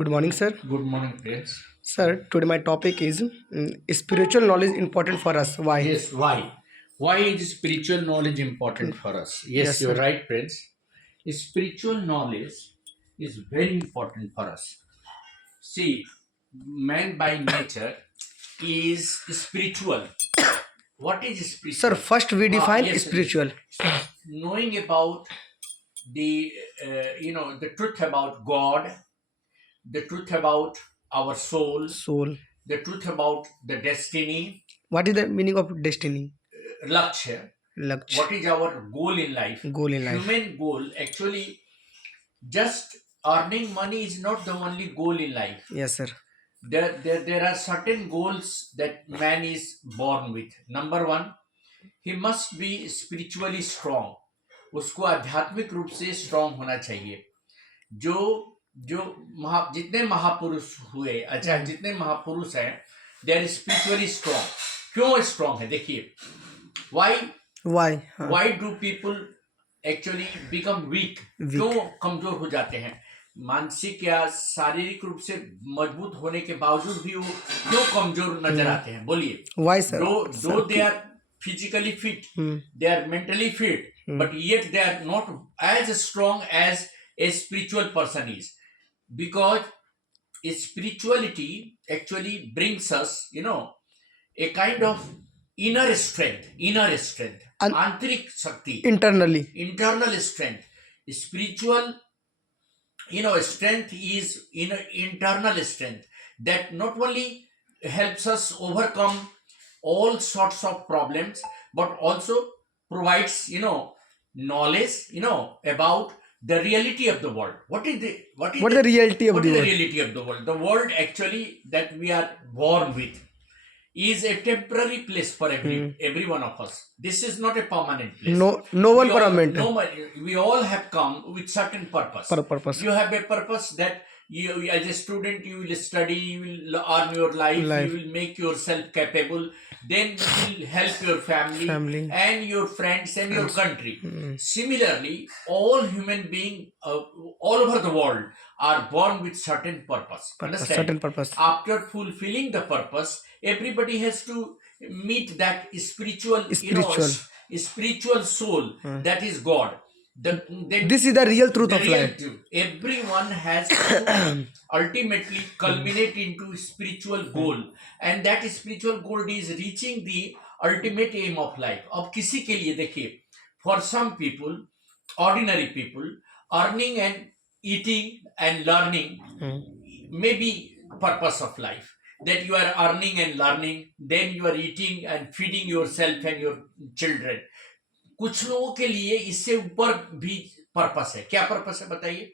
Good morning, sir. Good morning, Prince. Sir, today my topic is spiritual knowledge important for us. Why? Yes, why? Why is spiritual knowledge important for us? Yes, Yes, you're sir. right, Prince. Spiritual knowledge is very important for us. See, man by nature is spiritual. What is Sir, spiritual? first we define Yes, spiritual. knowing about the the truth about God, the truth about our soul, Soul. the truth about the destiny, What is the meaning of destiny? lakshya, Laksh. what is our goal in life. Goal in life. Human goal, actually, just earning money is not the only goal in life. Yes, sir. There are certain goals that man is born with. Number one, he must be spiritually strong. उसको आध्यात्मिक रूप से strong होना चाहिए. जो जो जितने महापुरुष हुए, अच्छा, जितने महापुरुष हैं, दे आर स्पिरिचुअली स्ट्रांग. क्यों स्ट्रांग है? देखिए, Why? why do people actually become weak? क्यों कमजोर हो जाते हैं? मानसिक या शारीरिक रूप से मजबूत होने के बावजूद भी वो क्यों कमजोर नजर आते हैं? बोलिए. Why, sir? Though they are physically fit, they are mentally fit, but yet they are not as strong as a spiritual person is, because spirituality actually brings us, a kind of inner strength, आंतरिक शक्ति, Internally. internal strength. Spiritual, strength is internal strength that not only helps us overcome all sorts of problems, but also provides, knowledge, about the reality of the world. What is the reality of what the is the world? reality of the world? The world actually that we are born with is a temporary place for every one of us. This is not a permanent place. No one permanent. We all have come with certain purpose. Purpose. You have a purpose that you as a student, you will study, you will earn your life, you will make yourself capable, then you will help your family. And your friends and your country. Similarly, all human beings all over the world are born with certain purpose. Understand? Certain purpose. After fulfilling the purpose, everybody has to meet that spiritual soul, that is God. This is the real truth of life. Everyone has to ultimately culminate into spiritual goal, and that spiritual goal is reaching the ultimate aim of life. अब किसी के लिए देखिए, for some people, ordinary people, earning and eating and learning may be purpose of life. That you are earning and learning, then you are eating and feeding yourself and your children. कुछ लोगों के लिए इससे ऊपर भी purpose है. क्या purpose है बताइए?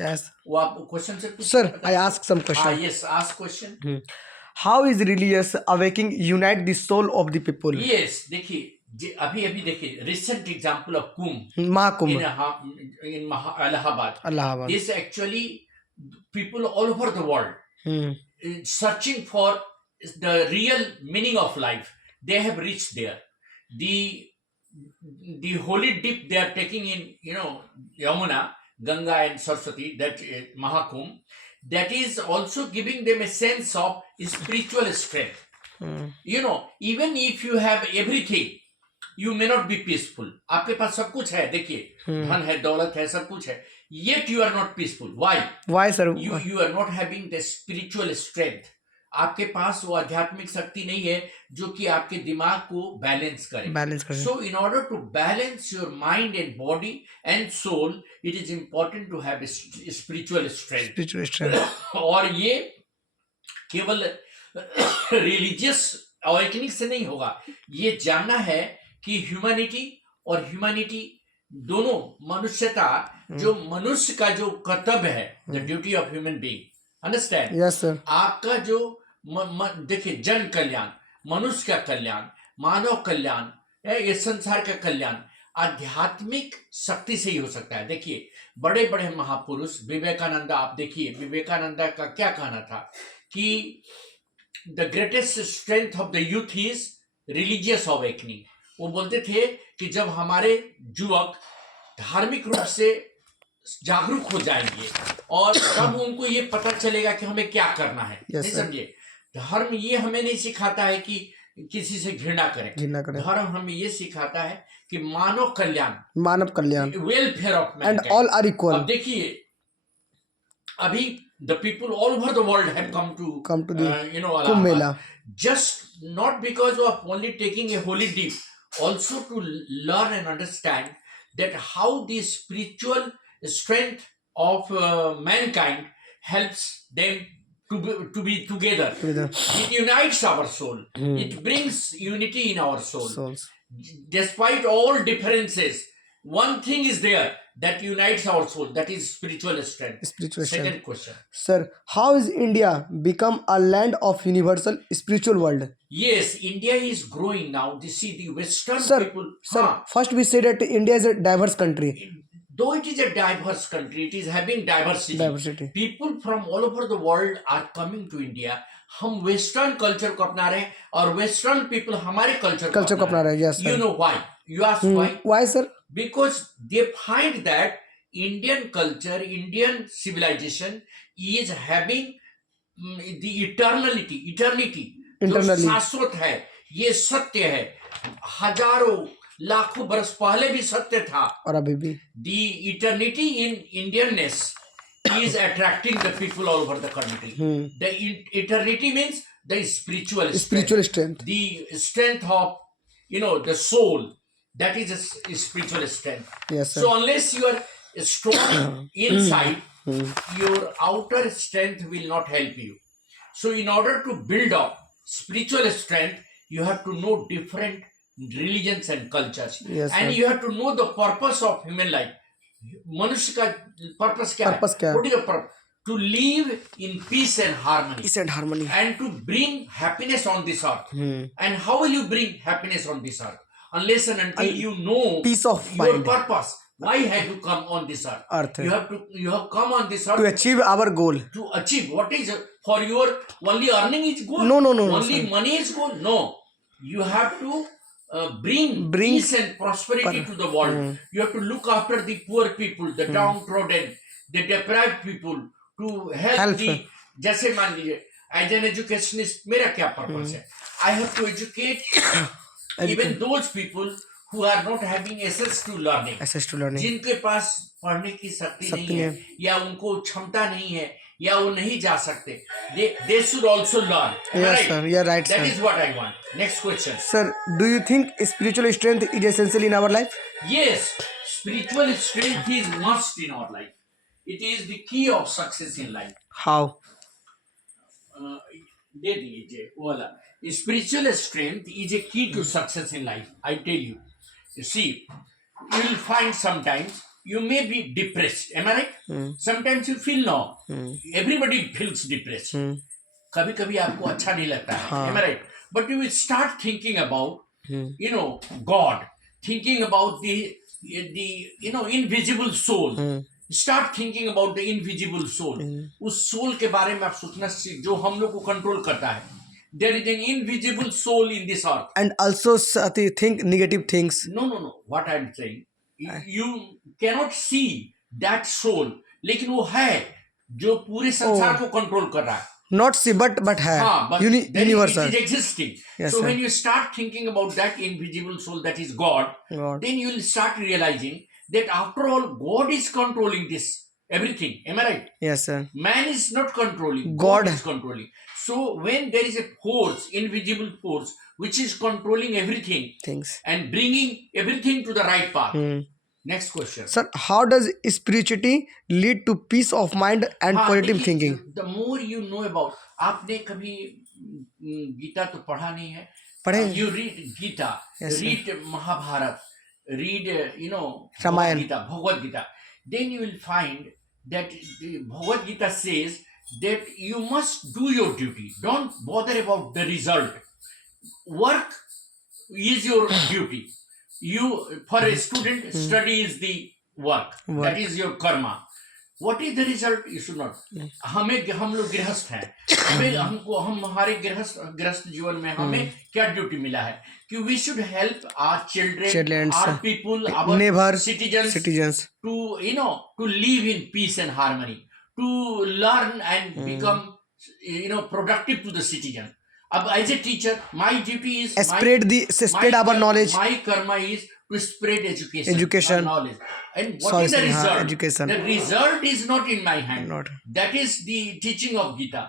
Yes. वो आप क्वेश्चन से पूछ. Sir, I ask some question. Yes, ask question. How is religious awakening unite the soul of the people? Yes, देखिए, अभी देखिए, recent example of Kumbh Mahakumbh in Allahabad. This actually people all over the world searching for the real meaning of life. They have reached there. The holy dip they are taking in, Yamuna, Ganga and Saraswati, that Mahakumbh, that is also giving them a sense of spiritual strength. Even if you have everything, you may not be peaceful. आपके पास सब कुछ है, देखिए, धन है, दौलत है, सब कुछ है, yet you are not peaceful. Why, sir? You are not having the spiritual strength. आपके पास वो आध्यात्मिक शक्ति नहीं है जो कि आपके दिमाग को बैलेंस करे. So in order to balance your mind and body and soul, it is important to have a spiritual strength. और ये केवल रिलीजियस अवेकनिंग से नहीं होगा. ये जानना है कि ह्यूमैनिटी दोनों, मनुष्यता, जो मनुष्य का जो कर्तव्य है, the duty of human being. Understand? Yes sir. आपका जो देखिए, जन कल्याण, मनुष्य का कल्याण, मानव कल्याण, ये संसार का कल्याण आध्यात्मिक शक्ति से ही हो सकता है. देखिए, बड़े बड़े महापुरुष, विवेकानंद, आप देखिए, विवेकानंद का क्या कहना था कि the greatest strength of the youth is religious awakening. वो बोलते थे कि जब हमारे युवक धार्मिक रूप से जागरूक हो जाएंगे और तब उनको ये पता चलेगा कि हमें क्या करना है। Yes, नहीं sir. समझे? धर्म ये हमें नहीं सिखाता है कि किसी से घृणा करें। घृणा करें। धर्म हमें ये सिखाता है कि मानव कल्याण, मानव कल्याण, welfare of and mankind. All are equal. अब देखिए, अभी the people all over the world have come to the Allahabad, Kumbh Mela, just not because of only taking a holy dip, also to learn and understand that how the spiritual strength of mankind helps them to be together. It unites our soul. It brings unity in our soul. souls. Despite all differences, one thing is there that unites our soul, that is spiritual strength. Spiritual Second strength. question. Sir, how is India become a land of universal spiritual world? Yes, India is growing now. You see, the Western Sir, people. first we say that India is a diverse country. Though it is a diverse country, it is having diversity. People from all over the world are coming to India. हम western culture को अपना रहे हैं और western people हमारे culture को अपना रहे हैं। You know why? You ask why? Why, sir? Because they find that Indian culture, Indian civilization is having the eternity, जो शाश्वत है, ये सत्य है, हजारों लाखों बरस पहले भी सत्य था और अभी भी। The eternity in Indianness is attracting the people all over the country. The eternity means the spiritual strength. The strength of, the soul. That is a spiritual strength. Yes, sir. So unless you are strong inside, your outer strength will not help you. So in order to build up spiritual strength, you have to know different religions and cultures. Yes, and sir. you have to know the purpose of human life. मनुष्य का purpose क्या है? What is the purpose? To live in peace and harmony. Peace and harmony. And to bring happiness on this earth. And how will you bring happiness on this earth? Unless and until you know peace of your mind. Purpose. Why have you come on this earth? You have come on this earth to achieve our goal. To achieve what is for your only earning is goal? No. Only money is goal? No. You have to bring peace and prosperity to the world. You have to look after the poor people, the downtrodden, the deprived people, to help the. जैसे मान लीजिए, as an educationist, मेरा क्या purpose है? I have to educate even those people who are not having access to learning. जिनके पास पढ़ने की शक्ति नहीं है या उनको क्षमता नहीं है या वो नहीं जा सकते, they should also learn. Yes, sir. Yeah, right, That sir. is what I want. Next question. Sir, do you think spiritual strength is essential in our life? Yes, spiritual strength is must in our life. It is the key of success in life. How? दे दीजिए वो वाला. Spiritual strength is a key to success in life. I tell you. You see, you will find sometimes you may be depressed. Am I right? Sometimes you feel no. Everybody feels depressed. कभी कभी आपको अच्छा नहीं लगता है. Am I right? But you will start thinking about, God, thinking about the invisible soul. Start thinking about the invisible soul. उस soul के बारे में आप सोचना सीख, जो हम लोग को कंट्रोल करता है. There is an invisible soul in this earth. And also think negative things. No. What I am saying, you cannot see that soul, लेकिन वो है जो पूरे संसार को कंट्रोल कर रहा है. Not see, but hai. But universal. It is existing. Yes, so sir. when you start thinking about that invisible soul, that is God, then you will start realizing that after all, God is controlling this everything. Am I right? Yes, sir. Man is not controlling. God is controlling. So when there is a force, invisible force, which is controlling everything Things. and bringing everything to the right path. Next question. Sir, how does spirituality lead to peace of mind and positive thinking? The more you know about, आपने कभी गीता तो पढ़ा नहीं है? पढ़े. You read Gita, Yes, read Mahabharata, read Ramayana. Bhagavad Gita. Then you will find that the Bhagavad Gita says that you must do your duty. Don't bother about the result. Work is your duty. You, for a student, study is the work. That is your karma. What is the result you should not. हम लोग गृहस्थ हैं, हम हमारे गृहस्थ जीवन में हमें क्या ड्यूटी मिला है कि we should help our children, Children, our people, our neighbor, citizens citizens. to live in peace and harmony, to learn and become productive to the citizen. अब as a teacher, my duty is Spread our knowledge. My karma is to spread Education. knowledge. And what Sorry, is the sir, हाँ, result? education. The result is not in my hand. Not. That is the teaching of Gita.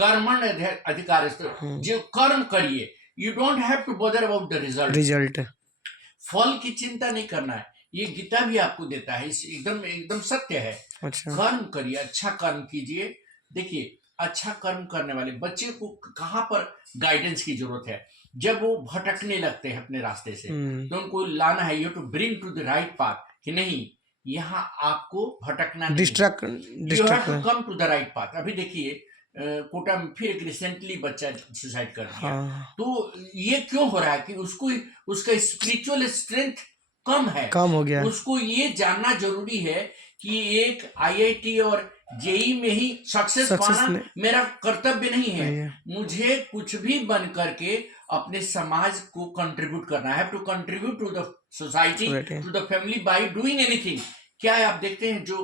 कर्मण अधिकारस्तु, जो कर्म करिए, you don't have to bother about the result. फल की चिंता नहीं करना है, ये गीता भी आपको देता है, एकदम सत्य है। अच्छा। कर्म करिए, अच्छा कर्म कीजिए। देखिए, अच्छा कर्म करने वाले बच्चे को कहाँ पर गाइडेंस की जरूरत है, जब वो भटकने लगते हैं अपने रास्ते से, तो उनको लाना है, you to bring to the right path, कि नहीं यहाँ आपको भटकना नहीं, you have to come to the right path. अभी देखिए कोटा में फिर एक रिसेंटली बच्चा सुसाइड कर दिया। तो ये क्यों हो रहा है कि उसका स्पिरिचुअल स्ट्रेंथ कम हो गया। उसको ये जानना जरूरी है कि एक आईआईटी और जेई में ही सक्सेस पाना मेरा कर्तव्य नहीं है, मुझे कुछ भी बन करके अपने समाज को कंट्रीब्यूट करना है, to contribute to the society, to the family by doing anything. क्या है, आप देखते हैं जो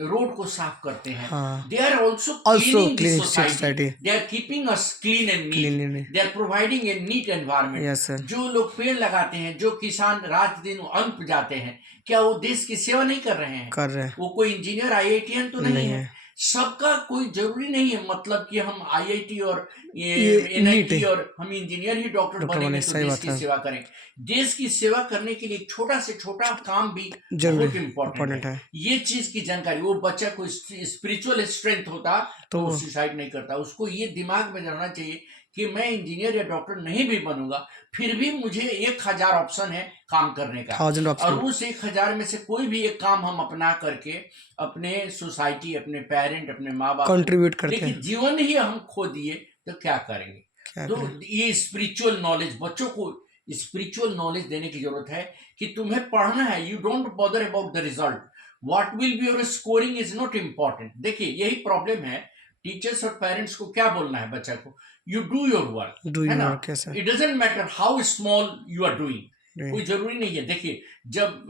रोड को साफ करते हैं, they are also cleaning society, they are keeping us clean and neat, they are providing a neat environment. जो लोग पेड़ लगाते हैं, जो किसान रात दिन अन्न पे जाते हैं, क्या वो देश की सेवा नहीं कर रहे हैं? वो कोई इंजीनियर आईआईटीएन तो नहीं है। सबका कोई जरूरी नहीं है मतलब कि हम आईआईटी और एनआईटी और हम इंजीनियर ही डॉक्टर बनेंगे तो देश की सेवा करें। देश की सेवा करने के लिए छोटा से छोटा काम भी बहुत इम्पोर्टेंट है। ये चीज की जानकारी, वो बच्चा को स्पिरिचुअल स्ट्रेंथ होता तो वो सुसाइड नहीं करता। उसको ये दिमाग में रहना चाहिए कि मैं इंजीनियर या डॉक्टर नहीं भी बनूंगा, फिर भी मुझे 1000 ऑप्शन है काम करने का, और उस 1000 में से कोई भी एक काम हम अपना करके अपने सोसाइटी, अपने पेरेंट, अपने माँ बाप कंट्रीब्यूट करते हैं। लेकिन जीवन ही हम खो दिए तो क्या करेंगे? तो ये स्पिरिचुअल नॉलेज, बच्चों को स्पिरिचुअल नॉलेज देने की जरूरत है कि तुम्हें पढ़ना है, you don't bother about the result, what will be your scoring is not important. देखिए यही प्रॉब्लम है, टीचर्स और पेरेंट्स को क्या बोलना है बच्चा को, यू डू योर वर्क, है ना, it doesn't matter how small you are doing, कोई जरूरी नहीं है। देखिए जब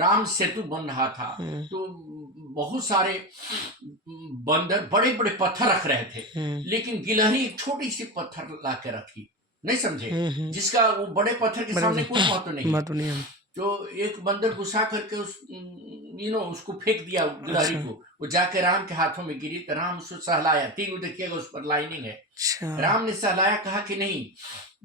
राम सेतु बन रहा था तो बहुत सारे बंदर बड़े बड़े पत्थर रख रहे थे, लेकिन गिलहरी एक छोटी सी पत्थर ला के रखी, नहीं समझे, जिसका वो बड़े पत्थर के सामने कोई महत्व नहीं है। तो एक बंदर गुस्सा करके उसको फेंक दिया गिलहरी को, वो जाके राम के हाथों में गिरी, तो राम उसको सहलाया। तीन देखिएगा उस पर लाइनिंग है, राम ने सहलाया, कहा कि नहीं,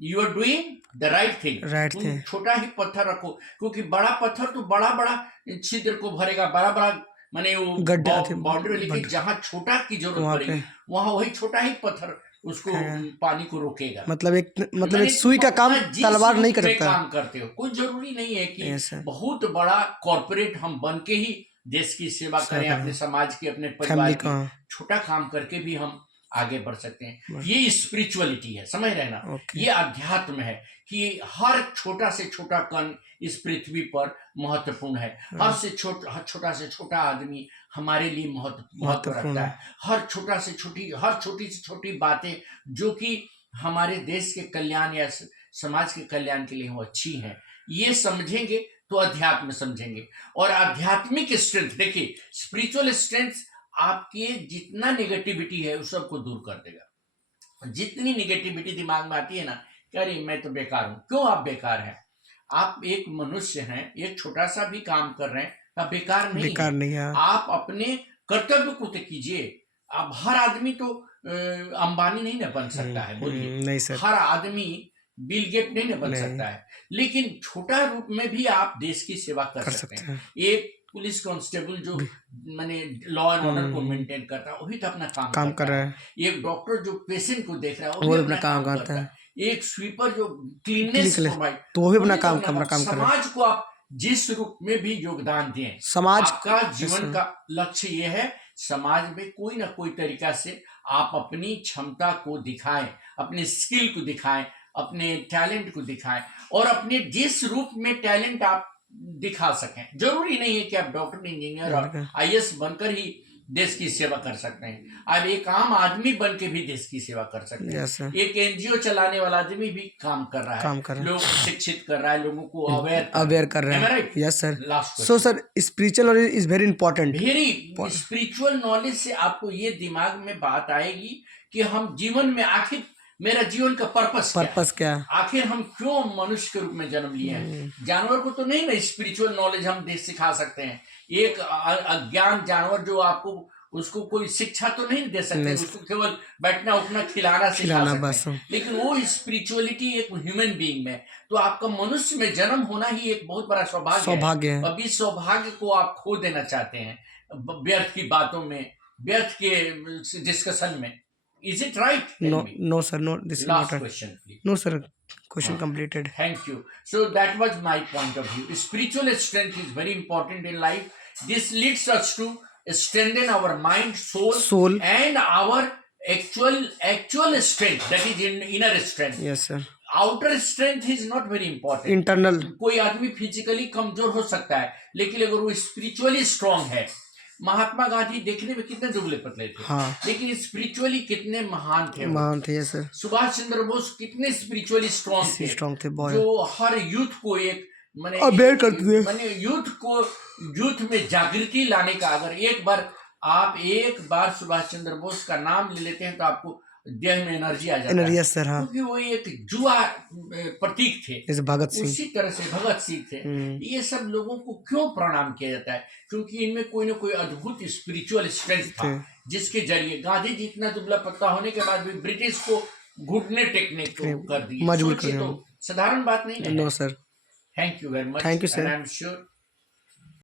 you are doing the right thing, छोटा ही पत्थर रखो, क्योंकि बड़ा पत्थर तो बड़ा बड़ा छिद्र को भरेगा, बड़ा बड़ा माने वो बाउंड्री, लेकिन जहाँ छोटा की जरूरत पड़ेगी वहां वही छोटा ही पत्थर उसको पानी को रोकेगा। मतलब एक सुई का काम तलवार नहीं करता, काम करते हो। कोई जरूरी नहीं है कि बहुत बड़ा कॉर्पोरेट हम बन के ही देश की सेवा करें, अपने समाज की, अपने परिवार की, छोटा काम करके भी हम आगे बढ़ सकते हैं। ये स्पिरिचुअलिटी है, समझ रहे ना, ये अध्यात्म है कि हर छोटा से छोटा कण इस पृथ्वी पर महत्वपूर्ण है, हर छोटा से छोटा आदमी हमारे लिए महत्व रखता है, हर छोटी से छोटी बातें जो कि हमारे देश के कल्याण या समाज के कल्याण के लिए वो अच्छी हैं, ये समझेंगे तो अध्यात्म समझेंगे। और आध्यात्मिक स्ट्रेंथ, देखिए स्पिरिचुअल स्ट्रेंथ आपके जितना नेगेटिविटी है उस सबको दूर कर देगा। जितनी नेगेटिविटी दिमाग में आती है ना, कि अरे मैं तो बेकार हूं, क्यों आप बेकार हैं? आप एक मनुष्य हैं, एक छोटा सा भी काम कर रहे हैं, आप बेकार नहीं है। आप अपने कर्तव्य को तो कीजिए। अब हर आदमी तो अंबानी नहीं ना बन सकता है, बोलिए, हर आदमी बिल गेट नहीं ना बन सकता है, लेकिन छोटा रूप में भी आप देश की सेवा कर सकते हैं। एक पुलिस कांस्टेबल जो माने लॉ एंड ऑर्डर को मेंटेन करता है, वो भी तो अपना काम कर रहा है। एक डॉक्टर जो पेशेंट को देख रहा है, वो भी अपना काम करता है। एक स्वीपर जो क्लीननेस प्रोवाइड, तो वो भी अपना काम कर रहा है। समाज को आप जिस रूप में भी योगदान दें, समाज का जीवन का लक्ष्य ये है, समाज में कोई ना कोई तरीका से आप अपनी क्षमता को दिखाएं, अपने स्किल को दिखाएं, अपने टैलेंट को दिखाएं, और अपने जिस रूप में टैलेंट आप दिखा सकें। जरूरी नहीं है कि आप डॉक्टर, इंजीनियर और आईएएस बनकर ही देश की सेवा कर सकते हैं। आप एक आम आदमी बन के भी देश की सेवा कर सकते हैं। यस सर, एक एनजीओ चलाने वाला आदमी भी काम कर रहा काम है, कर रहा है, लोग शिक्षित कर रहा है, लोगों को अवेयर कर रहे हैं। Yes sir. Last so sir, spiritual knowledge is very important. Very spiritual knowledge से आपको ये दिमाग में बात आएगी कि हम जीवन में आखिर मेरा जीवन का पर्पस क्या है? आखिर हम क्यों मनुष्य के रूप में जन्म लिए हैं। जानवर को तो नहीं ना स्पिरिचुअल नॉलेज हम सिखा सकते हैं। एक अज्ञान जानवर जो आपको उसको कोई शिक्षा तो नहीं दे सकते, उसको केवल बैठना उठना खिलाना सिखा सकते हैं। लेकिन वो स्पिरिचुअलिटी एक ह्यूमन बीइंग में, तो आपका मनुष्य में जन्म होना ही एक बहुत बड़ा सौभाग्य है। अभी सौभाग्य को आप खो देना चाहते हैं व्यर्थ की बातों में, व्यर्थ के डिस्कशन में। Is it right? No sir, no, this is Last not question, please. No sir, question completed. Thank you. So that was my point of view. Spiritual strength is very important in life. This leads us to strengthen our mind, soul, and our actual strength, that is in inner strength. Yes sir. Outer strength is not very important. Internal. कोई आदमी physically कमजोर हो सकता है, लेकिन अगर वो spiritually strong है। महात्मा गांधी देखने में कितने दुबले पतले थे, हाँ, लेकिन स्पिरिचुअली कितने महान थे। Yes sir. सुभाष चंद्र बोस कितने स्पिरिचुअली स्ट्रांग थे जो हर यूथ को एक अवेयर करते थे, माने यूथ में जागृति लाने का। अगर एक बार सुभाष चंद्र बोस का नाम ले लेते हैं तो आपको देह में एनर्जी आ जाता है। सर, हाँ। क्योंकि वो एक जुआ प्रतीक थे, जैसे भगत सिंह। उसी तरह से भगत सिंह थे। ये सब लोगों को क्यों प्रणाम किया जाता है? क्योंकि इनमें कोई ना कोई अद्भुत स्पिरिचुअल स्ट्रेंथ था, जिसके जरिए गांधी जी इतना दुबला पतला होने के बाद भी ब्रिटिश को घुटने टेकने को कर दिया, मजबूर कर दिया। तो साधारण बात नहीं है। No sir. Thank you very much. Thank you sir. I am sure